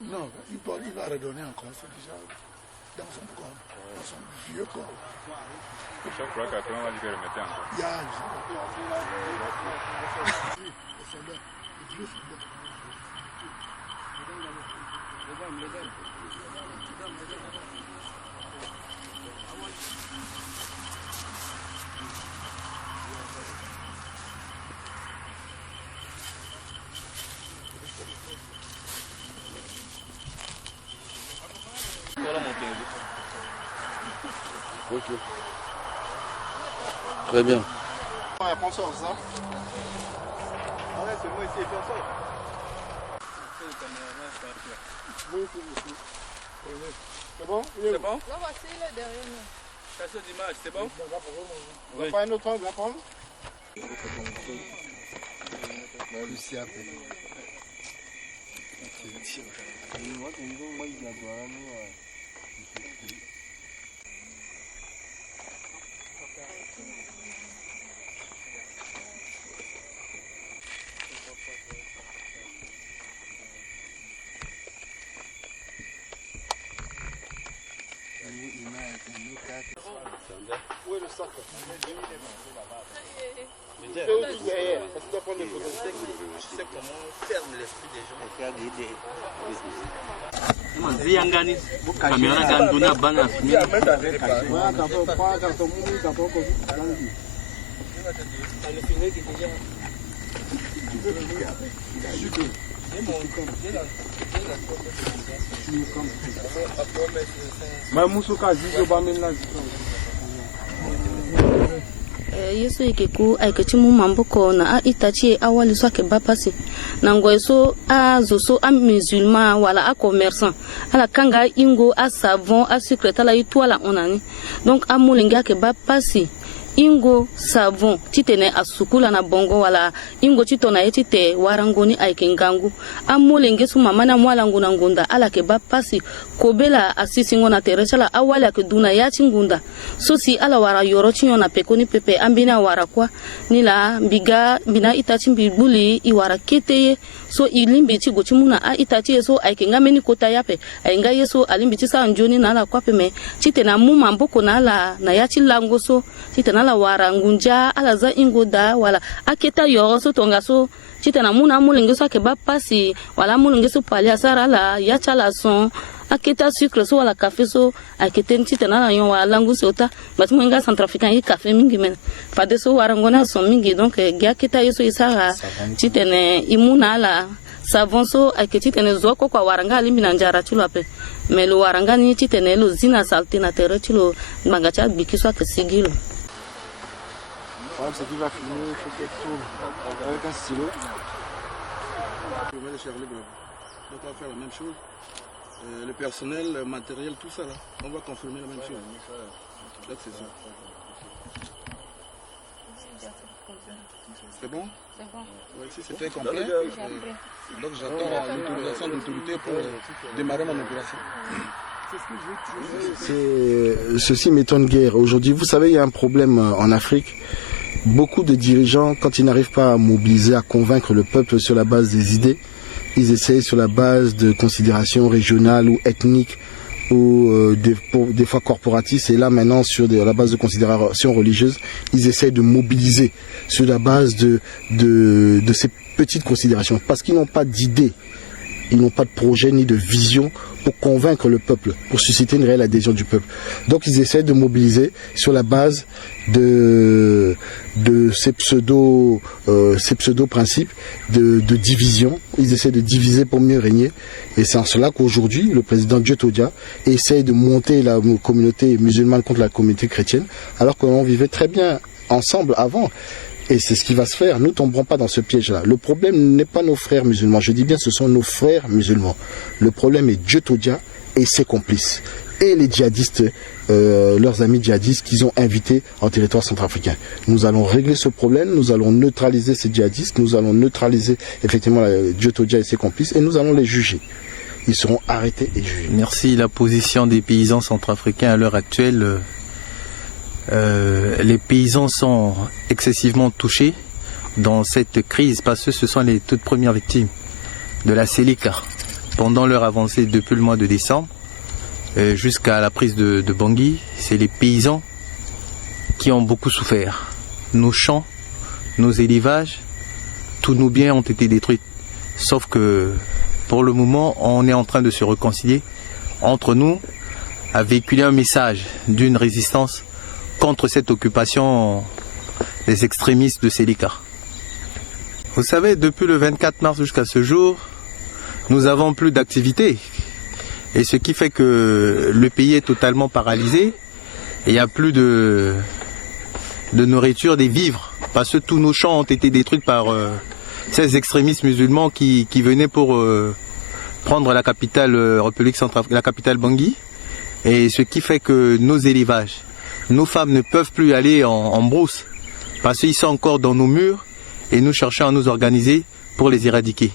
Non, il va redonner encore, c'est déjà dans son corps, dans son vieux corps. Chaque fois qu'après on va lui remettre encore. Ok. Très bien. Prends ça, ça. Arrête, c'est moi ici, fais ça. C'est bon? C'est bon? Là, voici le derrière nous. Casse d'image, c'est bon? On va pas un autre angle, on va prendre. Où est le sac? C'est où tout derrière? Parce que tu dois prendre des photos. Tu sais comment on ferme l'esprit des gens. Yesu ikiku aikachimu mamboko na itachi awali swake bapasi na ngweso a zoso a musulman wala a commerçant ala kanga ingo a savon a sucre tala itwala onani donc a mulinga ke bapasi ingo savon titene asukula na bongo wala ingo titona yetite warangoni aikengangu amolenge su mama na mwala nguna ngunda ala ke bapasi kobela asisi ngona teresala awala ke duna ya chingunda so si ala wara yoro chinyo na pekoni pepe ambina wara kwa nila biga bina itachi mbibuli iwara keteye so ilimbi chi gochimuna a itachi so aikenga meni kota yape ainga yeso alimbi chi sa njoni na ala kwa peme titena muma mboko na ala na ya chilango so titena la wara ngunja ala za ingoda wala aketa yoro so tonga so titena muna mulingi so ke bapasi wala mulingi so palia sara la ya chala son aketa sucre so wala café so aketen titena la yon wala langu sota batu mwenga centrafricain yi café mingi men fade so wara ngona so mingi donc gya keta yeso isara titene imuna la savon so aketitene zoko kwa waranga limbi na njara chulo ape melo waranga ni titene lo zina salti na tere chulo mangacha bikiswa ke sigilo. C'est qu'il va filmer, il faut qu'elle tourne avec un stylo. On va on va faire la même chose. Le personnel, le matériel, tout ça là. On va confirmer la même chose. Donc c'est ça. C'est bon? C'est bon. Oui, si c'était complet. Donc j'attends l'autorisation de l'autorité pour démarrer mon opération. Ceci m'étonne guère. Aujourd'hui, vous savez, il y a un problème en Afrique. Beaucoup de dirigeants, quand ils n'arrivent pas à mobiliser, à convaincre le peuple sur la base des idées, ils essayent sur la base de considérations régionales ou ethniques ou des fois corporatistes. Et là maintenant, sur la base de considérations religieuses, ils essayent de mobiliser sur la base de ces petites considérations. Parce qu'ils n'ont pas d'idées, ils n'ont pas de projet ni de vision pour convaincre le peuple, pour susciter une réelle adhésion du peuple. Donc ils essaient de mobiliser sur la base de ces pseudo-principes de division. Ils essaient de diviser pour mieux régner. Et c'est en cela qu'aujourd'hui, le président Djotodia essaie de monter la communauté musulmane contre la communauté chrétienne, alors qu'on vivait très bien ensemble avant. Et c'est ce qui va se faire. Nous ne tomberons pas dans ce piège-là. Le problème n'est pas nos frères musulmans. Je dis bien ce sont nos frères musulmans. Le problème est Djotodia et ses complices. Et les djihadistes, leurs amis djihadistes qu'ils ont invités en territoire centrafricain. Nous allons régler ce problème. Nous allons neutraliser ces djihadistes. Nous allons neutraliser effectivement Djotodia et ses complices. Et nous allons les juger. Ils seront arrêtés et jugés. Merci. La position des paysans centrafricains à l'heure actuelle... les paysans sont excessivement touchés. dans cette crise parce que ce sont les toutes premières victimes de la Seleka pendant leur avancée depuis le mois de décembre jusqu'à la prise de Bangui. C'est les paysans qui ont beaucoup souffert. Nos champs, nos élevages, tous nos biens ont été détruits. Sauf que pour le moment, on est en train de se réconcilier entre nous, à véhiculer un message d'une résistance contre cette occupation des extrémistes de Seleka. Vous savez, depuis le 24 mars jusqu'à ce jour, nous avons plus d'activité. Et ce qui fait que le pays est totalement paralysé. Il n'y a plus de nourriture, des vivres. Parce que tous nos champs ont été détruits par ces extrémistes musulmans qui venaient pour prendre la capitale République centrafricaine, la capitale Bangui. Et ce qui fait que nos élevages, nos femmes ne peuvent plus aller en brousse parce qu'ils sont encore dans nos murs et nous cherchons à nous organiser pour les éradiquer.